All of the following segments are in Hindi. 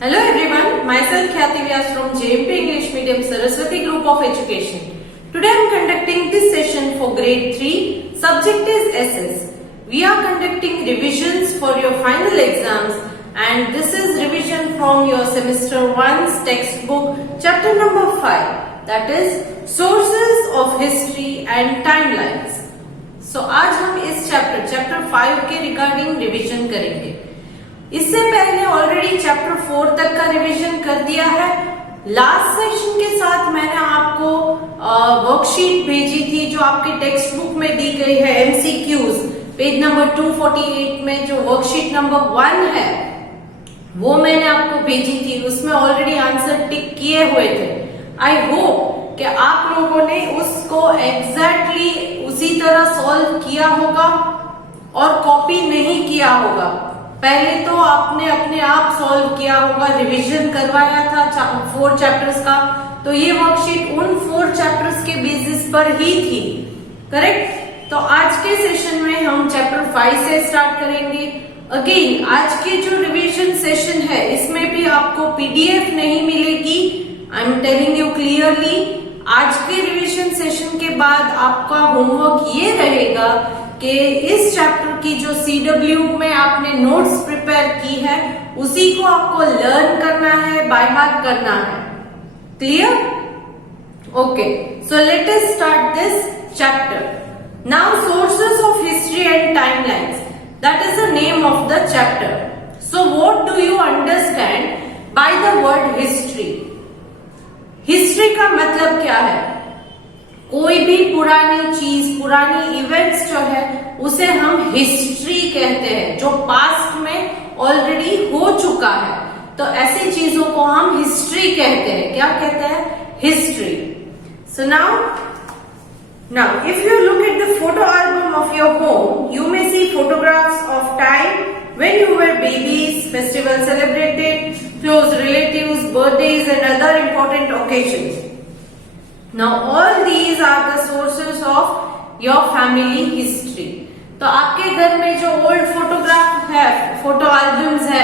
Hello everyone, myself Khyati Vyas from JMP English Medium Saraswati Group of Education. Today I am conducting this session for grade 3. Subject is SS. We are conducting revisions for your final exams and this is revision from your semester 1's textbook chapter number 5, that is sources of history and timelines. So आज हम इस चैप्टर 5 के रिगार्डिंग रिविजन करेंगे. इससे पहले ऑलरेडी चैप्टर 4 तक का रिवीजन कर दिया है. लास्ट सेशन के साथ मैंने आपको वर्कशीट भेजी थी जो आपके टेक्स्ट बुक में दी गई है. एमसीक्यूज पेज नंबर 248 में जो वर्कशीट नंबर 1 है वो मैंने आपको भेजी थी. उसमें ऑलरेडी आंसर टिक किए हुए थे. आई होप कि आप लोगों ने उसको एग्जैक्टली उसी तरह सॉल्व किया होगा और कॉपी नहीं किया होगा. पहले तो आपने अपने आप सॉल्व किया होगा, रिवीजन करवाया था 4 चैप्टर्स का, तो ये वर्कशीट उन 4 चैप्टर्स के बेसिस पर ही थी. करेक्ट. तो आज के सेशन में हम चैप्टर 5 से स्टार्ट करेंगे. अगेन आज के जो रिवीजन सेशन है इसमें भी आपको पीडीएफ नहीं मिलेगी. I am telling you clearly. आज के रिवीजन सेशन के बाद आपका होमवर्क ये रहेगा कि इस चैप्टर की जो सीडब्ल्यू में आपने नोट्स प्रिपेयर की है उसी को आपको लर्न करना है, बाय हार्ट करना है. Clear? Okay, so let us start this chapter. Now sources of history and timelines, that is the name of the chapter. So what do you understand by the word history? History का मतलब क्या है? कोई भी पुरानी चीज, पुरानी इवेंट्स जो है उसे हम हिस्ट्री कहते हैं, जो पास्ट में ऑलरेडी हो चुका है. तो ऐसी चीजों को हम हिस्ट्री कहते हैं. क्या कहते हैं? History. So now if you look at the photo album of your home, you may see photographs of time when you were babies, festivals celebrated, close relatives, birthdays and other important occasions. Now all these are the sources of your family history. तो आपके घर में जो ओल्ड फोटोग्राफ है, फोटो एल्बम्स है,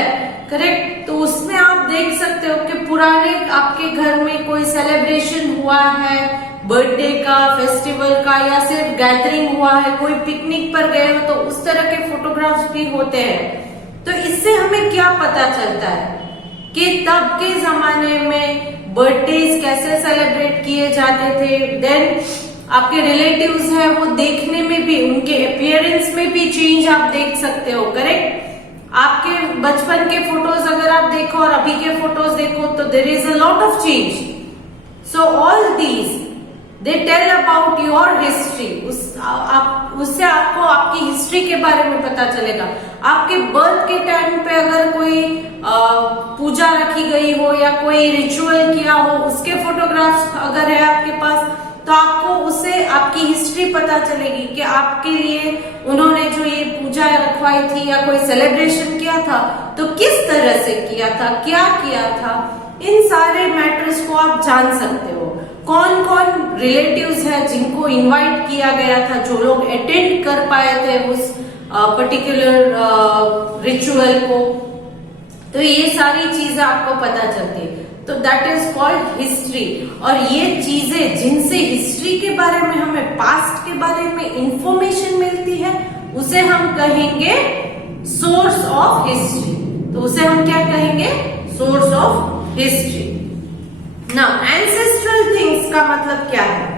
करेक्ट, तो उसमें आप देख सकते हो कि पुराने आपके घर में कोई सेलिब्रेशन हुआ है, बर्थडे का, फेस्टिवल का, या सिर्फ गैदरिंग हुआ है, कोई पिकनिक पर गए हो, तो उस तरह के फोटोग्राफ्स भी होते हैं. तो इससे हमें क्या पता चलता है कि तब के जमाने में बर्थडेज कैसे सेलिब्रेट किए जाते थे. देन आपके रिलेटिव्स हैं वो देखने में भी, उनके अपीयरेंस में भी चेंज आप देख सकते हो. करेक्ट. आपके बचपन के फोटोज अगर आप देखो और अभी के फोटोज देखो तो there is a lot of change. So all these they tell about your history. उससे आपको आपकी हिस्ट्री के बारे में पता चलेगा. आपके बर्थ के टाइम पे अगर कोई पूजा रखी गई हो या कोई रिचुअल किया हो, उसके फोटोग्राफ्स अगर है आपके पास, तो आपको उससे आपकी हिस्ट्री पता चलेगी कि आपके लिए उन्होंने जो ये पूजा रखवाई थी या कोई सेलिब्रेशन किया था तो किस तरह से किया था, क्या किया था. इन सारे मैटर्स को आप जान सकते हो. कौन कौन रिलेटिव्स है जिनको इनवाइट किया गया था, जो लोग अटेंड कर पाए थे उस पर्टिकुलर रिचुअल को, तो ये सारी चीजें आपको पता चलती है. तो दैट इज कॉल्ड हिस्ट्री. और ये चीजें जिनसे हिस्ट्री के बारे में, हमें पास्ट के बारे में इंफॉर्मेशन मिलती है, उसे हम कहेंगे सोर्स ऑफ हिस्ट्री. तो उसे हम क्या कहेंगे? Source of history. Now ancestral things का मतलब क्या है?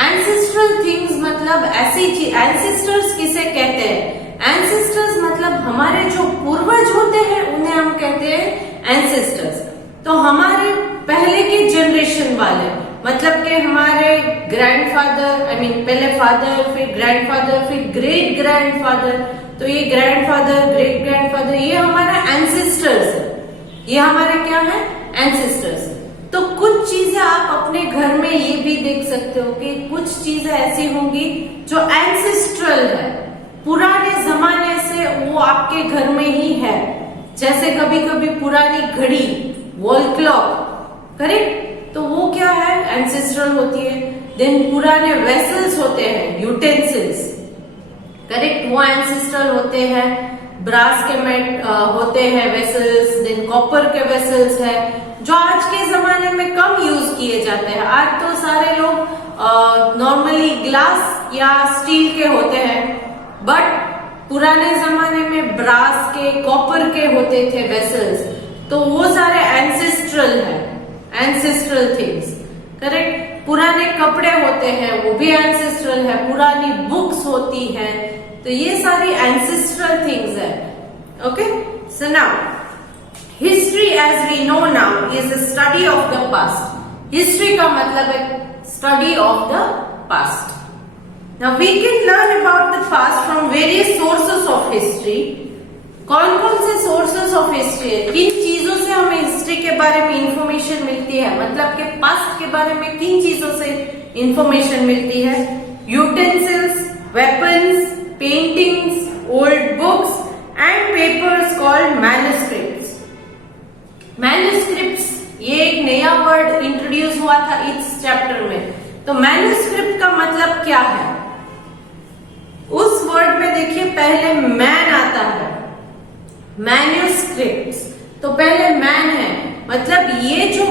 एंसेस्ट्रल थिंग्स मतलब ऐसी चीज. एंसेस्टर्स किसे कहते हैं? एंसेस्टर्स मतलब हमारे जो पूर्वज होते हैं उन्हें हम कहते हैं एंसेस्टर्स. तो हमारे पहले के जनरेशन वाले, मतलब कि हमारे ग्रैंडफादर, आई मीन पहले फादर, फिर ग्रैंडफादर, फिर ग्रेट ग्रैंडफादर. तो ये ग्रैंडफादर, ग्रेट ग्रैंडफादर, ये हमारे एंसेस्टर्स है. ये हमारे क्या है? एंसेस्टर्स. तो कुछ चीजें आप अपने घर में ये भी देख सकते हो कि कुछ चीजें ऐसी होंगी जो एंसेस्ट्रल है, पुराने जमाने से वो आपके घर में ही है. जैसे कभी कभी पुरानी घड़ी, वॉल क्लॉक, करेक्ट, तो वो क्या है? एंसेस्ट्रल होती है. देन पुराने वेसल्स होते हैं, यूटेंसिल्स, करेक्ट, वो एंसेस्ट्रल होते हैं. ब्रास के मेट होते हैं वेसल्स, देन कॉपर के वेसल्स है जो आज के जमाने में कम यूज किए जाते हैं। आज तो सारे लोग नॉर्मली ग्लास या स्टील के होते हैं, बट पुराने जमाने में ब्रास के, कॉपर के होते थे वेसल्स, तो वो सारे एंसेस्ट्रल है, एंसेस्ट्रल थिंग्स, करेक्ट। पुराने कपड़े होते हैं वो भी एंसेस्ट्रल है, पुरानी बुक्स होती है, तो ये सारी एंसेस्ट्रल थिंग्स है। Okay, so now history as we know now is a study of the past. History का मतलब है study of the past. Now we can learn about the past from various sources of history. कौन कौन से सोर्सेस ऑफ हिस्ट्री है, किन चीजों से हमें हिस्ट्री के बारे में इंफॉर्मेशन मिलती है, मतलब के पास्ट के बारे में किन चीजों से इंफॉर्मेशन मिलती है? Utensils, weapons, paintings, old books and papers called manuscripts. Manuscripts ये एक नया वर्ड इंट्रोड्यूस हुआ था इस चैप्टर में। तो मैन्युस्क्रिप्ट का मतलब क्या है? उस वर्ड में देखिए पहले मैन आता है, मैन्युस्क्रिप्ट्स, तो पहले मैन है, मतलब ये जो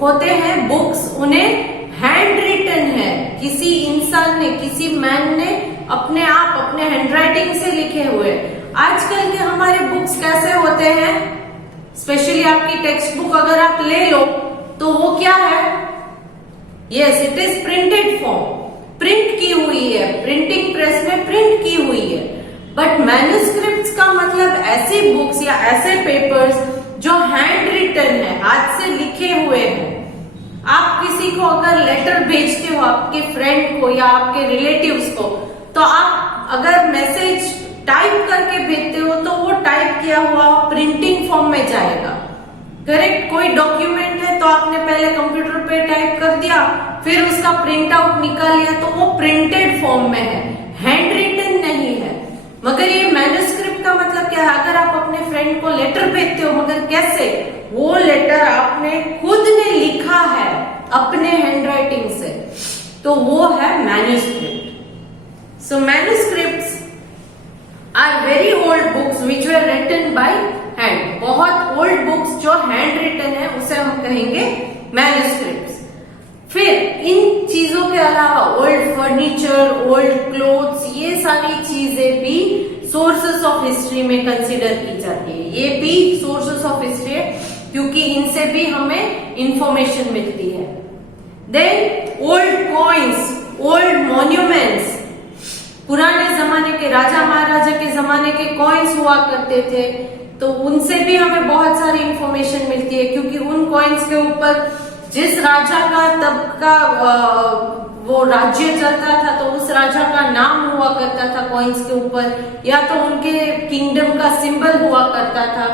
होते हैं बुक्स उन्हें हैंड रिटन है, किसी इंसान ने, किसी मैन ने अपने आप अपने हैंडराइटिंग से लिखे हुए। आजकल के हमारे बुक्स कैसे होते हैं, स्पेशली आपकी टेक्स्ट बुक अगर आप ले लो तो वो क्या है? Yes, it is printed form, print की हुई है, प्रिंटिंग प्रेस में प्रिंट की हुई है। बट मैन्युस्क्रिप्ट्स का मतलब ऐसी बुक्स या ऐसे पेपर्स जो हैंड रिटन है, हाथ से लिखे हुए हैं। आप किसी को अगर लेटर भेजते हो, आपके फ्रेंड को या आपके रिलेटिव्स को, तो आप अगर मैसेज टाइप करके भेजते हो तो वो टाइप किया हुआ प्रिंटिंग फॉर्म में जाएगा, करेक्ट। कोई डॉक्यूमेंट है तो आपने पहले कंप्यूटर पे टाइप कर दिया, फिर उसका प्रिंट आउट निकाल लिया, तो वो प्रिंटेड फॉर्म में है, हैंड रिटन नहीं है। मगर ये मैन्युस्क्रिप्ट का मतलब क्या है? अगर आप अपने फ्रेंड को लेटर भेजते हो, मगर कैसे? वो लेटर आपने खुद ने लिखा है अपने हैंडराइटिंग से, तो वो है manuscript. So manuscripts are very old books which were written by hand. बहुत ओल्ड बुक्स जो हैंड रिटन है उसे हम कहेंगे मैन्युस्क्रिप्ट्स। फिर इन चीजों के अलावा ओल्ड फर्नीचर, ओल्ड क्लोथ्स, ये सारी चीजें भी सोर्सेस ऑफ हिस्ट्री में कंसीडर की जाती है। ये भी सोर्सेस ऑफ हिस्ट्री है क्योंकि इनसे भी हमें इंफॉर्मेशन मिलती है। Then old coins, old monuments, पुराने जमाने के राजा महाराजा के जमाने के कॉइन्स हुआ करते थे, तो उनसे भी हमें बहुत सारी इंफॉर्मेशन मिलती है क्योंकि उन कॉइन्स के ऊपर जिस राजा का तब का वो राज्य चलता था तो उस राजा का नाम हुआ करता था कॉइन्स के ऊपर, या तो उनके किंगडम का सिंबल हुआ करता था।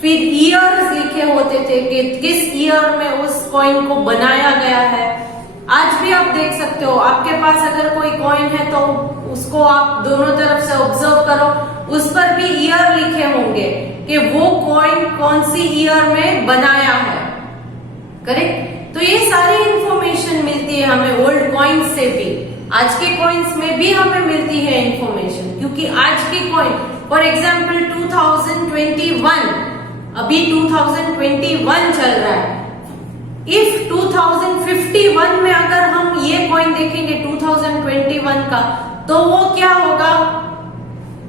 फिर ईयर्स लिखे होते थे कि किस ईयर में उस कॉइन को बनाया गया है। आज भी आप देख सकते हो, आपके पास अगर कोई कॉइन है तो उसको आप दोनों तरफ से ऑब्जर्व करो, उस पर भी ईयर लिखे होंगे कि वो कॉइन कौन सी ईयर में बनाया है, करेक्ट। तो ये सारी इंफॉर्मेशन मिलती है हमें ओल्ड कॉइन्स से भी। आज के कॉइन्स में भी हमें मिलती है इंफॉर्मेशन, क्योंकि आज के कॉइन, फॉर एग्जाम्पल 2021, अभी 2021 चल रहा है। इफ 2051 में अगर हम ये कॉइन देखेंगे 2021 का, तो वो क्या होगा?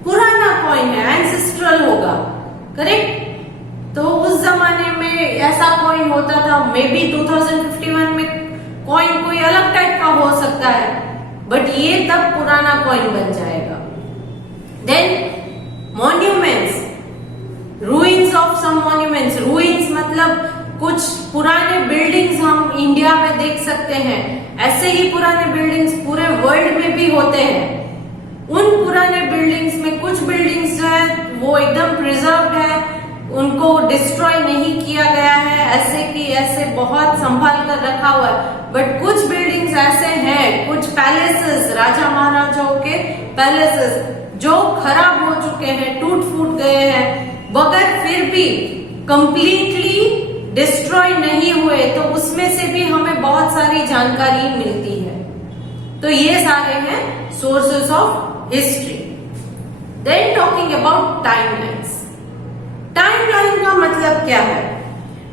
पुराना कॉइन है, एंसेस्ट्रल होगा, करेक्ट। तो उस जमाने में ऐसा कॉइन होता था, मे बी 2051 में कॉइन कोई अलग टाइप का हो सकता है, बट ये तब पुराना कॉइन बन जाएगा। Then monuments, ruins of some monuments. Ruins मतलब कुछ पुराने बिल्डिंग्स हम इंडिया में देख सकते हैं, ऐसे ही पुराने बिल्डिंग्स पूरे वर्ल्ड में भी होते हैं। उन पुराने बिल्डिंग्स में कुछ बिल्डिंग्स जो है वो एकदम प्रिजर्व्ड है, उनको डिस्ट्रॉय नहीं किया गया है, ऐसे की ऐसे बहुत संभाल कर रखा हुआ है। बट कुछ बिल्डिंग्स ऐसे हैं, कुछ पैलेसेस, राजा महाराजाओं के पैलेसेस जो खराब हो चुके हैं, टूट फूट गए हैं, मगर फिर भी कंप्लीटली डिस्ट्रॉय नहीं हुए, तो उसमें से भी हमें बहुत सारी जानकारी मिलती है। तो ये सारे हैं sources of history. Then talking about timelines. Timeline का मतलब क्या है?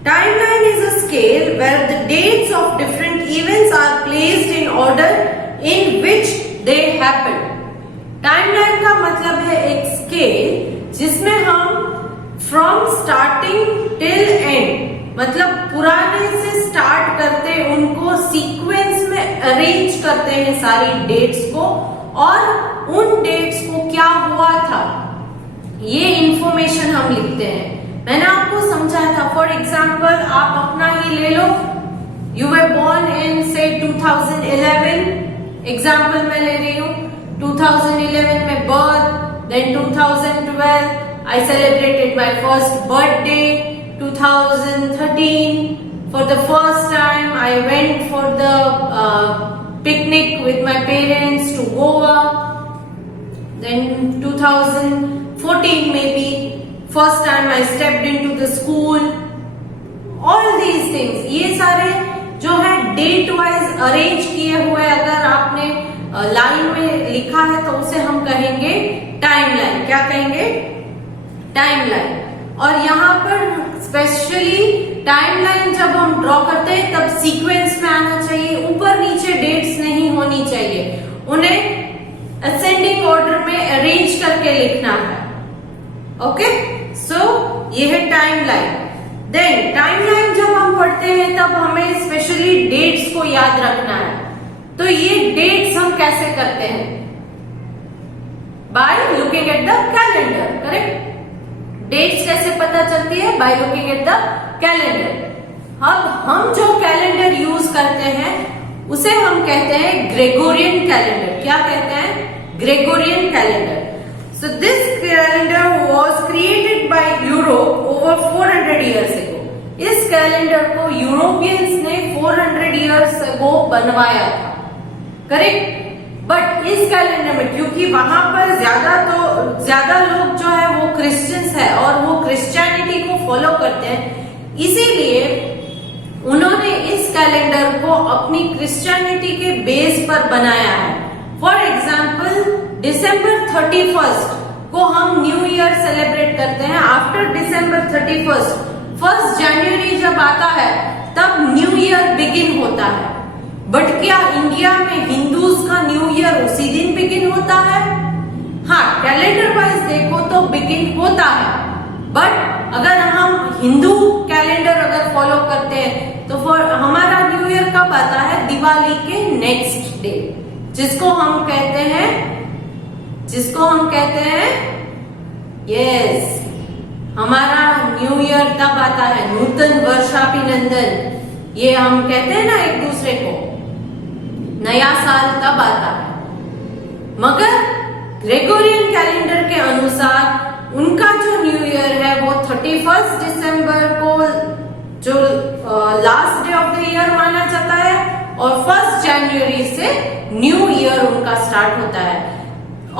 Timeline is a scale where the dates of different events are placed in order in which they happen. Timeline का मतलब है एक स्केल जिसमें हम from starting till end मतलब पुराने से स्टार्ट करते उनको सीक्वेंस में अरेंज करते हैं सारी डेट्स को, और उन डेट्स को क्या हुआ था ये इंफॉर्मेशन हम लिखते हैं। मैंने आपको समझाया था, फॉर एग्जाम्पल आप अपना ही ले लो, यू वर बोर्न इन से 2011, एग्जाम्पल मैं ले रही हूँ, 2011 में birth, then 2012 I celebrated my first birthday, 2013 for the first time I went for the picnic with my parents to Goa, then 2014 maybe first time I stepped into the school, all these things, ये सारे जो है डेट वाइज अरेंज किए हुए अगर आपने लाइन में लिखा है तो उसे हम कहेंगे टाइमलाइन। क्या कहेंगे? टाइमलाइन। और यहाँ पर स्पेशली टाइमलाइन जब हम ड्रॉ करते हैं तब सीक्वेंस में आना चाहिए, ऊपर नीचे डेट्स नहीं होनी चाहिए, उन्हें असेंडिंग ऑर्डर में अरेंज करके लिखना है। ओके, सो ये है टाइमलाइन। देन टाइमलाइन जब हम पढ़ते हैं तब हमें स्पेशली डेट्स को याद रखना है। तो ये डेट्स हम कैसे करते हैं? By looking at the calendar, correct? Dates कैसे पता चलती है? By looking at the calendar. अब हम जो कैलेंडर यूज करते हैं उसे हम कहते हैं ग्रेगोरियन कैलेंडर। क्या कहते हैं? Gregorian calendar. So this calendar was created by Europe over 400 years ago. इस कैलेंडर को यूरोपियंस ने 400 years ago बनवाया था, करेक्ट? बट इस कैलेंडर में क्योंकि वहां पर ज्यादा लोग जो है वो क्रिश्चियंस है और वो क्रिश्चियनिटी को फॉलो करते हैं, इसीलिए उन्होंने इस कैलेंडर को अपनी क्रिश्चियनिटी के बेस पर बनाया है। फॉर एग्जाम्पल डिसम्बर 31 को हम न्यू ईयर सेलिब्रेट करते हैं। आफ्टर डिसम्बर 31 1 जनवरी जब आता है तब न्यू ईयर बिगिन होता है। बट क्या इंडिया में हिंदूज का न्यू ईयर उसी दिन बिगिन होता है? हाँ, कैलेंडर वाइज देखो तो बिगिन होता है, बट अगर हम हिंदू कैलेंडर अगर फॉलो करते हैं तो हमारा न्यू ईयर कब आता है? दिवाली के नेक्स्ट डे, जिसको हम कहते हैं यस, हमारा न्यू ईयर तब आता है, नूतन वर्षाभिनंदन, ये हम कहते हैं ना एक दूसरे को, नया साल तब आता है। मगर ग्रेगोरियन कैलेंडर के अनुसार उनका जो न्यू ईयर है वो 31 दिसंबर को जो last day of the year माना जाता है और 1 जनवरी से न्यू ईयर उनका स्टार्ट होता है।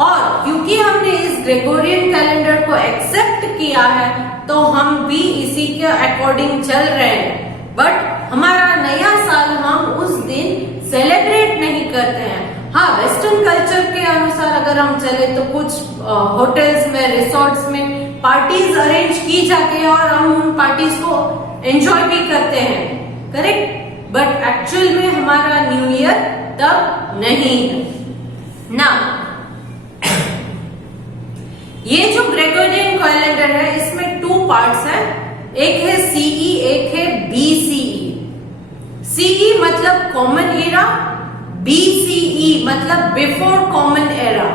और क्योंकि हमने इस ग्रेगोरियन कैलेंडर को एक्सेप्ट किया है तो हम भी इसी के अकॉर्डिंग चल रहे हैं, बट हमारा नया साल हम उस दिन सेलिब्रेट नहीं करते हैं। हाँ, वेस्टर्न कल्चर के अनुसार अगर हम चले तो कुछ होटल्स में, रिसोर्ट्स में पार्टीज अरेंज की जाती है और हम उन पार्टीज को एंजॉय भी करते हैं, करेक्ट? बट एक्चुअल में हमारा न्यू ईयर तब नहीं है ना। ये जो ग्रेगोरियन कैलेंडर है इसमें 2 पार्ट्स हैं, एक है सीई, एक है बीसीई। सीई मतलब कॉमन एरा, बीसीई मतलब बिफोर कॉमन एरा।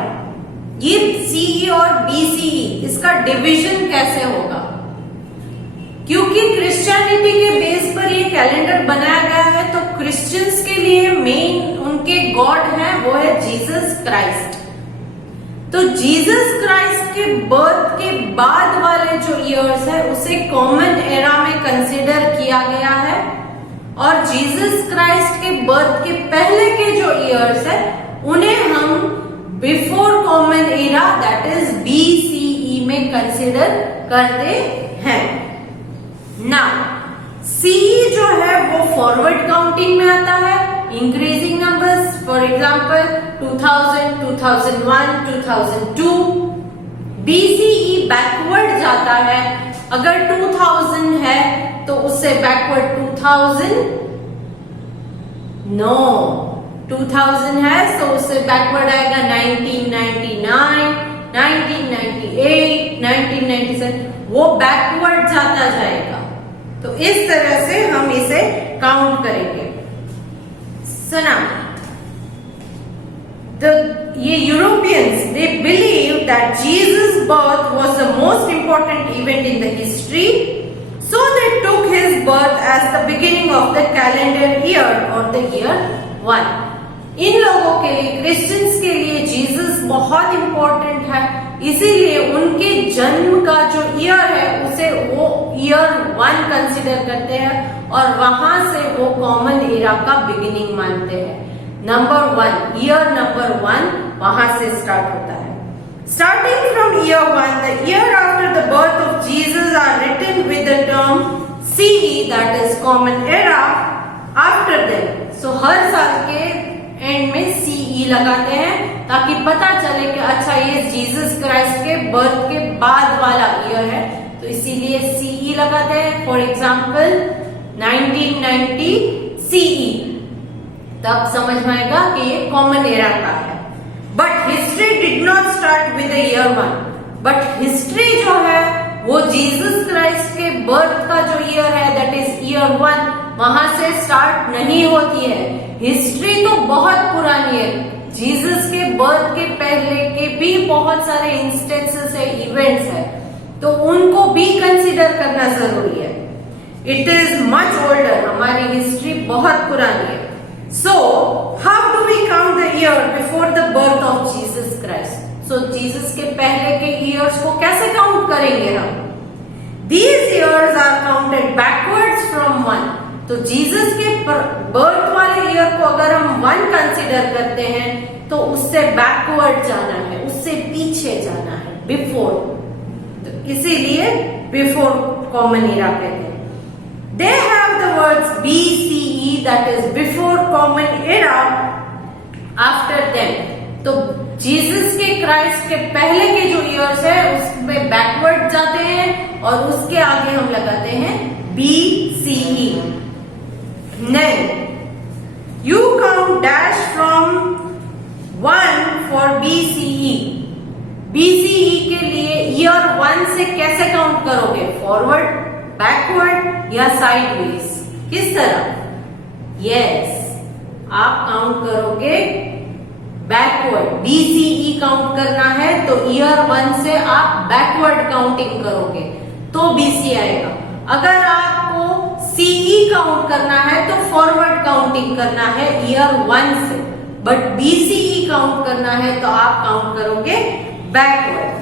ये सीई और बीसीई इसका डिवीजन कैसे होगा? क्योंकि क्रिश्चियनिटी के बेस पर ये कैलेंडर बनाया गया है तो क्रिश्चियंस के लिए मेन उनके गॉड है वो है जीसस क्राइस्ट। तो जीसस क्राइस्ट के बर्थ के बाद वाले जो ईयर्स है उसे कॉमन एरा में कंसिडर किया गया है, और जीसस क्राइस्ट के बर्थ के पहले के जो ईयर्स है उन्हें हम before common era that is BCE में कंसिडर करते हैं ना। सीई जो है वो फॉरवर्ड काउंटिंग में आता है, increasing numbers, for example 2000, 2001, 2002। BCE backward जाता है अगर 2000 है तो उससे बैकवर्ड 2000, नो 2000 है तो उससे बैकवर्ड आएगा 1999, 1998, 1997, वो बैकवर्ड जाता जाएगा। तो इस तरह से हम इसे काउंट करेंगे। सुना, ये Europeans they believe that Jesus birth was the most important event in the history, so they took his birth as the beginning of the calendar year और द ईयर 1। इन लोगों के लिए, क्रिश्चियंस के लिए जीसस बहुत इंपॉर्टेंट है, इसीलिए उनके जन्म का जो ईयर है उसे वो ईयर 1 कंसिडर करते हैं और वहां से वो कॉमन एरा का बिगिनिंग मानते हैं। नंबर 1, ईयर नंबर 1 वहां से स्टार्ट होता है। Starting from year 1, the year after the birth of Jesus are written with the term CE, that is common era after them. So हर साल के एंड में CE लगाते हैं ताकि पता चले कि अच्छा ये जीसस क्राइस्ट के बर्थ के बाद वाला ईयर है, तो इसीलिए CE लगाते हैं। फॉर एग्जाम्पल 1990 CE, तब समझ में आएगा कि ये कॉमन एरा का है। But history did not start with year 1, but history जो है वो जीसस क्राइस्ट के बर्थ का जो ईयर है दैट इज ईयर 1, वहां से स्टार्ट नहीं होती है। हिस्ट्री तो बहुत पुरानी है, जीसस के बर्थ के पहले के भी बहुत सारे इंस्टेंसेस है, इवेंट्स है, तो उनको भी कंसीडर करना जरूरी है। इट इज मच ओल्डर, हमारी हिस्ट्री बहुत पुरानी है। So, how do we count the year before the birth of Jesus Christ? So, Jesus के पहले के years को कैसे count करेंगे हम? These years are counted backwards from 1. तो Jesus के birth वाले year को अगर हम 1 consider करते हैं तो उससे backward जाना है, उससे पीछे जाना है, before. तो इसीलिए before common era कहते हैं। They have the words BCE, that is before common era, after them. तो जीसस के क्राइस्ट के पहले के जो ईयर्स है उसमें बैकवर्ड जाते हैं और उसके आगे हम लगाते हैं BCE. Then you count dash from 1 for BCE. BCE के लिए ईयर 1 से कैसे काउंट करोगे? फॉरवर्ड, बैकवर्ड या साइडवेज? किस तरह? यस, आप काउंट करोगे बैकवर्ड। BCE काउंट करना है तो ईयर 1 से आप बैकवर्ड काउंटिंग करोगे तो BC आएगा। अगर आपको CE काउंट करना है तो फॉरवर्ड काउंटिंग करना है ईयर 1 से, बट BCE काउंट करना है तो आप काउंट करोगे backward.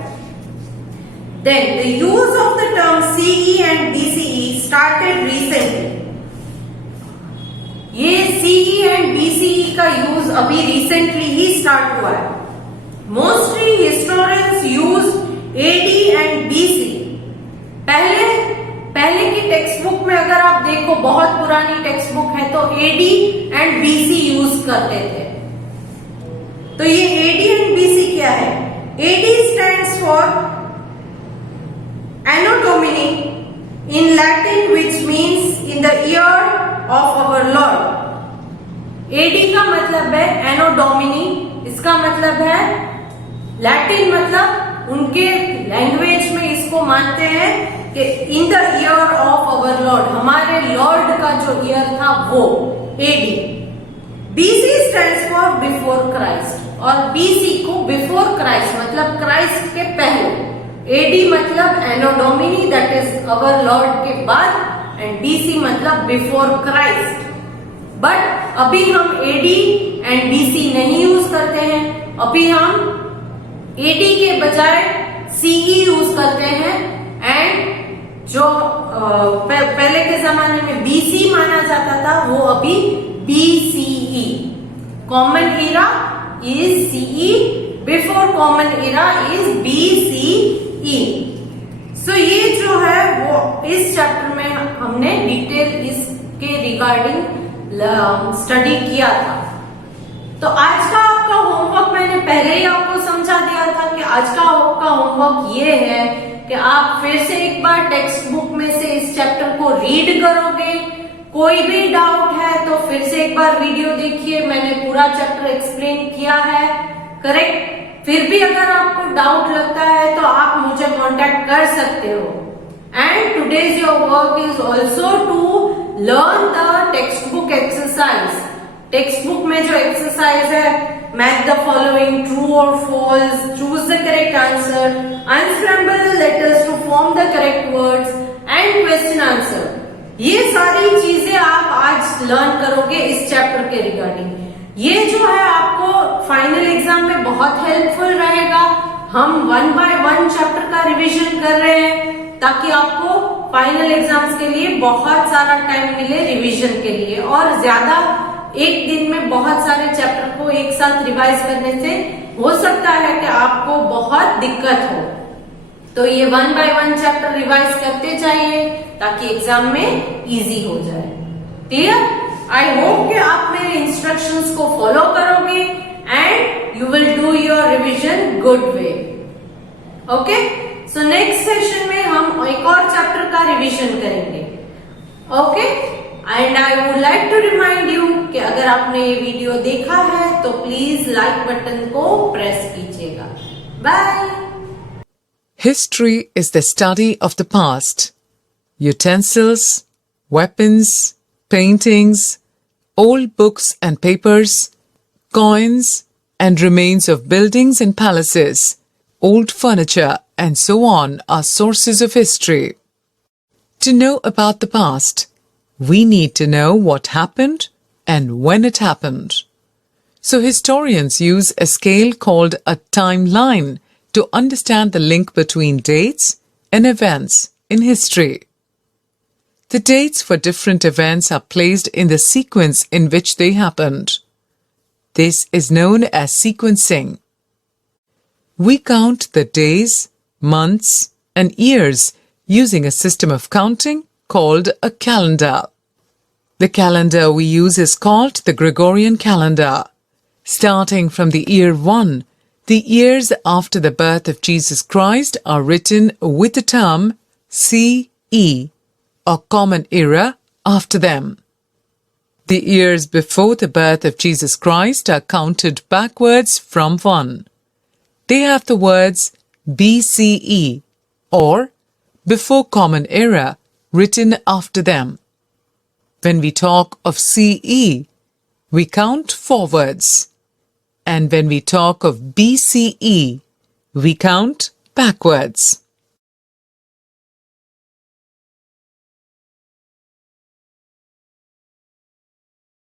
Then the use of the term CE and BCE started recently. ये CE and BCE का यूज अभी रिसेंटली ही स्टार्ट हुआ है। Mostly historians use AD and BC। पहले की टेक्स्ट बुक में अगर आप देखो, बहुत पुरानी टेक्स्ट बुक है, तो AD and BC यूज करते थे। तो ये AD and BC क्या है? AD stands for Anno Domini in Latin, which means in the year of our Lord. AD का मतलब है Anno Domini, इसका मतलब है लैटिन, मतलब उनके लैंग्वेज में इसको मानते हैं कि in the year of our lord, हमारे लॉर्ड का जो ईयर था वो AD। BC stands for before Christ और BC को बिफोर क्राइस्ट मतलब क्राइस्ट के पहले। AD मतलब anno domini, that is our lord के बाद, एंड BC मतलब बिफोर क्राइस्ट। बट अभी हम AD एंड BC नहीं यूज करते हैं, अभी हम AD के बजाय CE यूज करते हैं, एंड जो पहले के जमाने में BC माना जाता था वो अभी BCE। Common era is CE, before common era is BCE। सो ये जो है वो इस चैप्टर में हमने डिटेल इसके रिगार्डिंग स्टडी किया था। तो आज का आपका होमवर्क मैंने पहले ही आपको समझा दिया था कि आज का आपका होमवर्क ये है कि आप फिर से एक बार टेक्स्ट बुक में से इस चैप्टर को रीड करोगे। कोई भी डाउट है तो फिर से एक बार वीडियो देखिए, मैंने पूरा चैप्टर एक्सप्लेन किया है, करेक्ट। फिर भी अगर आपको डाउट लगता है तो आप मुझे कांटेक्ट कर सकते हो। And today's your work is also to learn the textbook exercise. Textbook में जो एक्सरसाइज है, मैच द फॉलोइंग ट्रू और false, choose the correct answer, unscramble letters to form the correct words and question answer, ये सारी चीजें आप आज लर्न करोगे इस चैप्टर के रिगार्डिंग। ये जो है आपको फाइनल एग्जाम में बहुत हेल्पफुल रहेगा। हम 1 बाय 1 चैप्टर का रिवीजन कर रहे हैं ताकि आपको फाइनल एग्जाम्स के लिए बहुत सारा टाइम मिले रिवीजन के लिए, और ज्यादा एक दिन में बहुत सारे चैप्टर को एक साथ रिवाइज करने से हो सकता है कि आपको बहुत दिक्कत हो। तो ये 1 बाय 1 चैप्टर रिवाइज करते जाइए ताकि एग्जाम में इजी हो जाए। क्लियर? आई होप कि आप मेरे इंस्ट्रक्शंस को फॉलो करोगे and you will do your revision good way. Okay, so next session में हम एक और चैप्टर का रिवीजन करेंगे। Okay, and I would like to remind you कि अगर आपने ये वीडियो देखा है तो प्लीज लाइक बटन को प्रेस कीजिएगा। Bye. History is the study of the past. Utensils, weapons, paintings, old books and papers, coins and remains of buildings and palaces, old furniture and so on are sources of history. To know about the past, we need to know what happened and when it happened. So historians use a scale called a timeline to understand the link between dates and events in history. The dates for different events are placed in the sequence in which they happened. This is known as sequencing. We count the days, months, and years using a system of counting called a calendar. The calendar we use is called the Gregorian calendar. Starting from the year 1, the years after the birth of Jesus Christ are written with the term CE, or Common Era, after them. The years before the birth of Jesus Christ are counted backwards from 1. They have the words BCE, or Before Common Era, written after them. When we talk of CE, we count forwards. And when we talk of BCE, we count backwards.